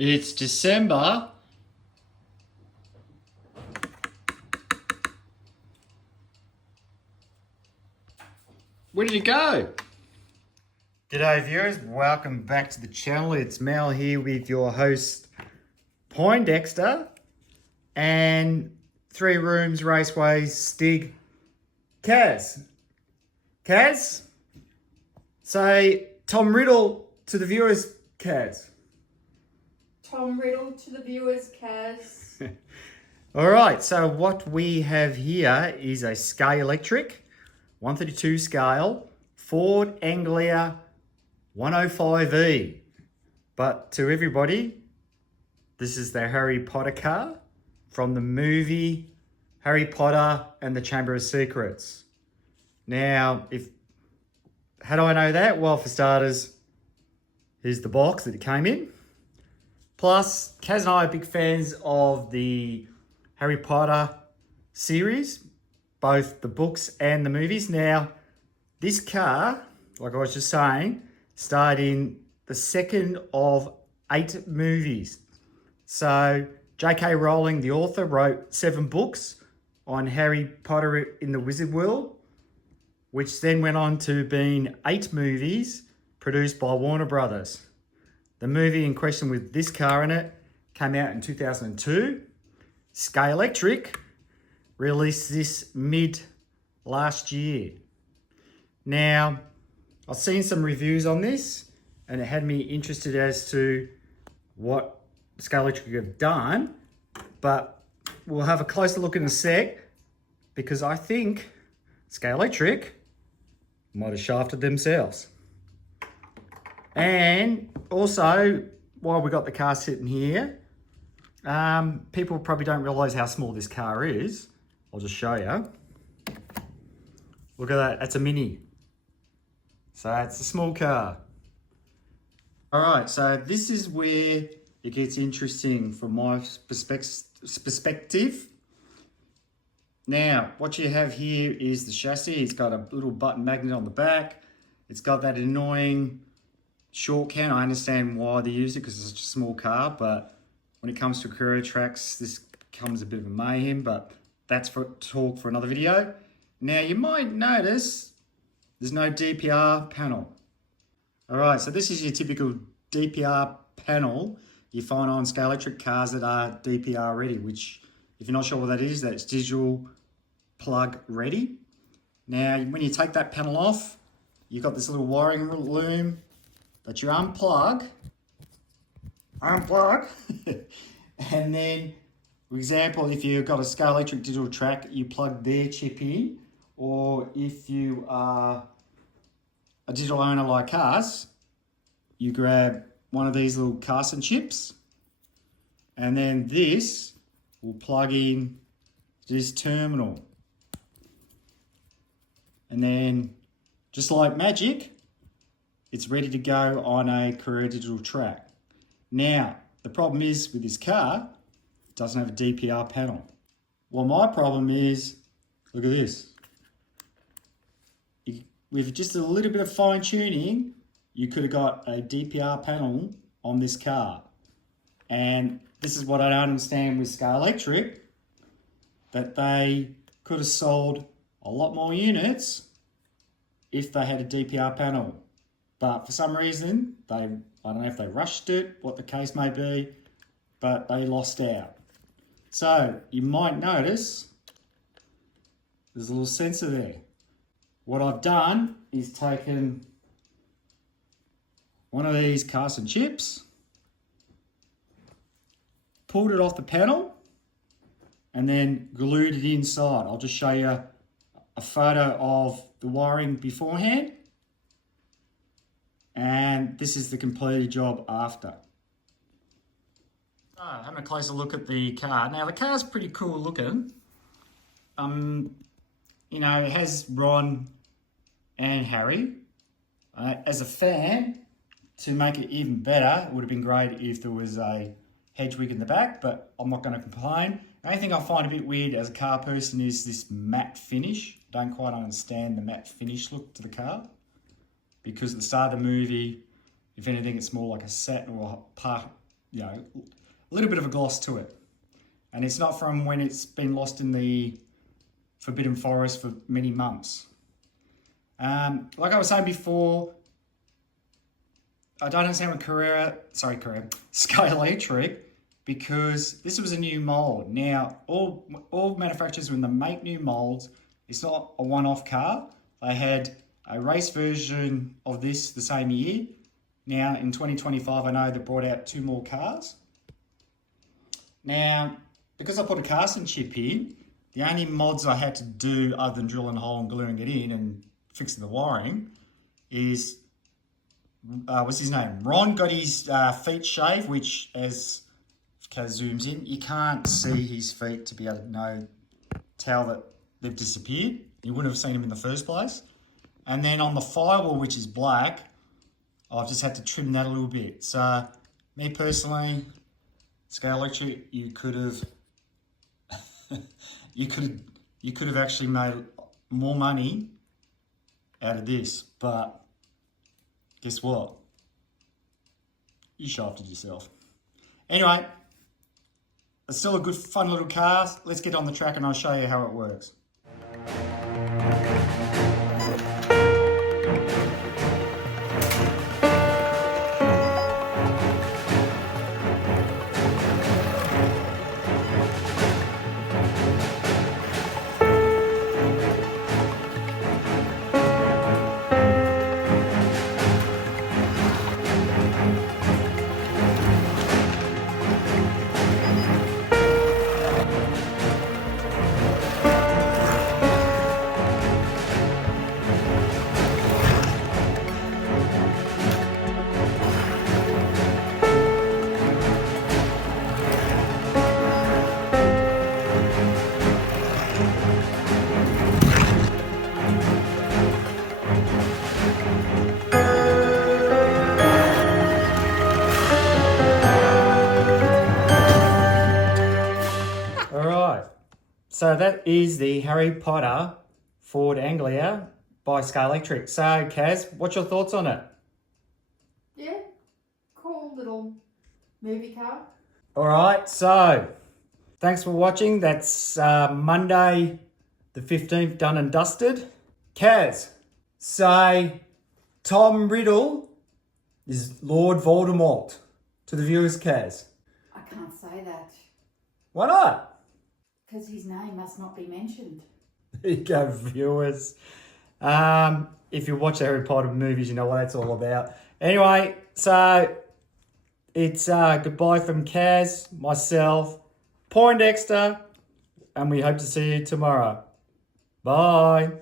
It's December. Where did it go? G'day viewers, welcome back to the channel. It's Mel here with your host Poindexter and Three Rooms Raceways Stig Kaz. Kaz, say Tom Riddle to the viewers, Kaz. Tom Riddle to the viewers, Kaz. All right, so what we have here is a Scalextric 132 scale Ford Anglia 105E. But to everybody, this is the Harry Potter car from the movie Harry Potter and the Chamber of Secrets. Now, how do I know that? Well, for starters, here's the box that it came in. Plus, Kaz and I are big fans of the Harry Potter series, both the books and the movies. Now, this car, like I was just saying, starred in the second of 8 movies. So, J.K. Rowling, the author, wrote 7 books on Harry Potter in the Wizard World, which then went on to being 8 movies produced by Warner Brothers. The movie in question with this car in it came out in 2002. Scalextric released this mid last year. Now, I've seen some reviews on this and it had me interested as to what Scalextric have done, but we'll have a closer look in a sec because I think Scalextric might have shafted themselves. And also, while we got the car sitting here, people probably don't realise how small this car is. I'll just show you. Look at that, that's a Mini. So it's a small car. All right, so this is where it gets interesting from my perspective. Now, what you have here is the chassis. It's got a little button magnet on the back. It's got that annoying short can. I understand why they use it because it's such a small car, but when it comes to career tracks, this becomes a bit of a mayhem, but that's for talk for another video. Now, you might notice there's no DPR panel. All right, so this is your typical DPR panel you find on Scalextric cars that are DPR ready, which, if you're not sure what that is, that's digital plug ready. Now, when you take that panel off, you've got this little wiring loom that you unplug, and then, for example, if you've got a Scalextric digital track, you plug their chip in, or if you are a digital owner like us, you grab one of these little Carson chips, and then this will plug in this terminal. And then, just like magic, it's ready to go on a career digital track. Now, the problem is with this car, it doesn't have a DPR panel. Well, my problem is, look at this. With just a little bit of fine tuning, you could have got a DPR panel on this car. And this is what I don't understand with Scalextric, that they could have sold a lot more units if they had a DPR panel. But for some reason, I don't know if they rushed it, what the case may be, but they lost out. So you might notice there's a little sensor there. What I've done is taken one of these Carson chips, pulled it off the panel, and then glued it inside. I'll just show you a photo of the wiring beforehand. And this is the completed job after. So, having a closer look at the car. Now, the car's pretty cool looking. You know, it has Ron and Harry. As a fan, to make it even better, it would have been great if there was a Hedwig in the back, but I'm not going to complain. The only thing I find a bit weird as a car person is this matte finish. Don't quite understand the matte finish look to the car. Because at the start of the movie, if anything, it's more like a satin or you know, a little bit of a gloss to it. And it's not from when it's been lost in the Forbidden Forest for many months. Like I was saying before, I don't understand with Scalextric, because this was a new mold. Now, all manufacturers, when they make new molds, it's not a one-off car. They had a race version of this the same year. Now, in 2025, I know they brought out 2 more cars. Now, because I put a casting chip in, the only mods I had to do other than drilling a hole and gluing it in and fixing the wiring is, what's his name? Ron got his feet shaved, which as Kaz zooms in, you can't see his feet to be able to tell that they've disappeared. You wouldn't have seen them in the first place. And then on the firewall, which is black, I've just had to trim that a little bit. So, me personally, Scalextric, you could have you could have actually made more money out of this, but guess what? You shafted yourself. Anyway, it's still a good, fun little car. Let's get on the track and I'll show you how it works. So that is the Harry Potter Ford Anglia by Scalextric. So, Kaz, what's your thoughts on it? Yeah, cool little movie car. All right, so thanks for watching. That's Monday the 15th done and dusted. Kaz, say Tom Riddle is Lord Voldemort to the viewers, Kaz. I can't say that, Why not? because his name must not be mentioned. There you go, viewers. If you watch the Harry Potter movies, you know what that's all about. Anyway, so it's goodbye from Kaz, myself, Poindexter, and we hope to see you tomorrow. Bye.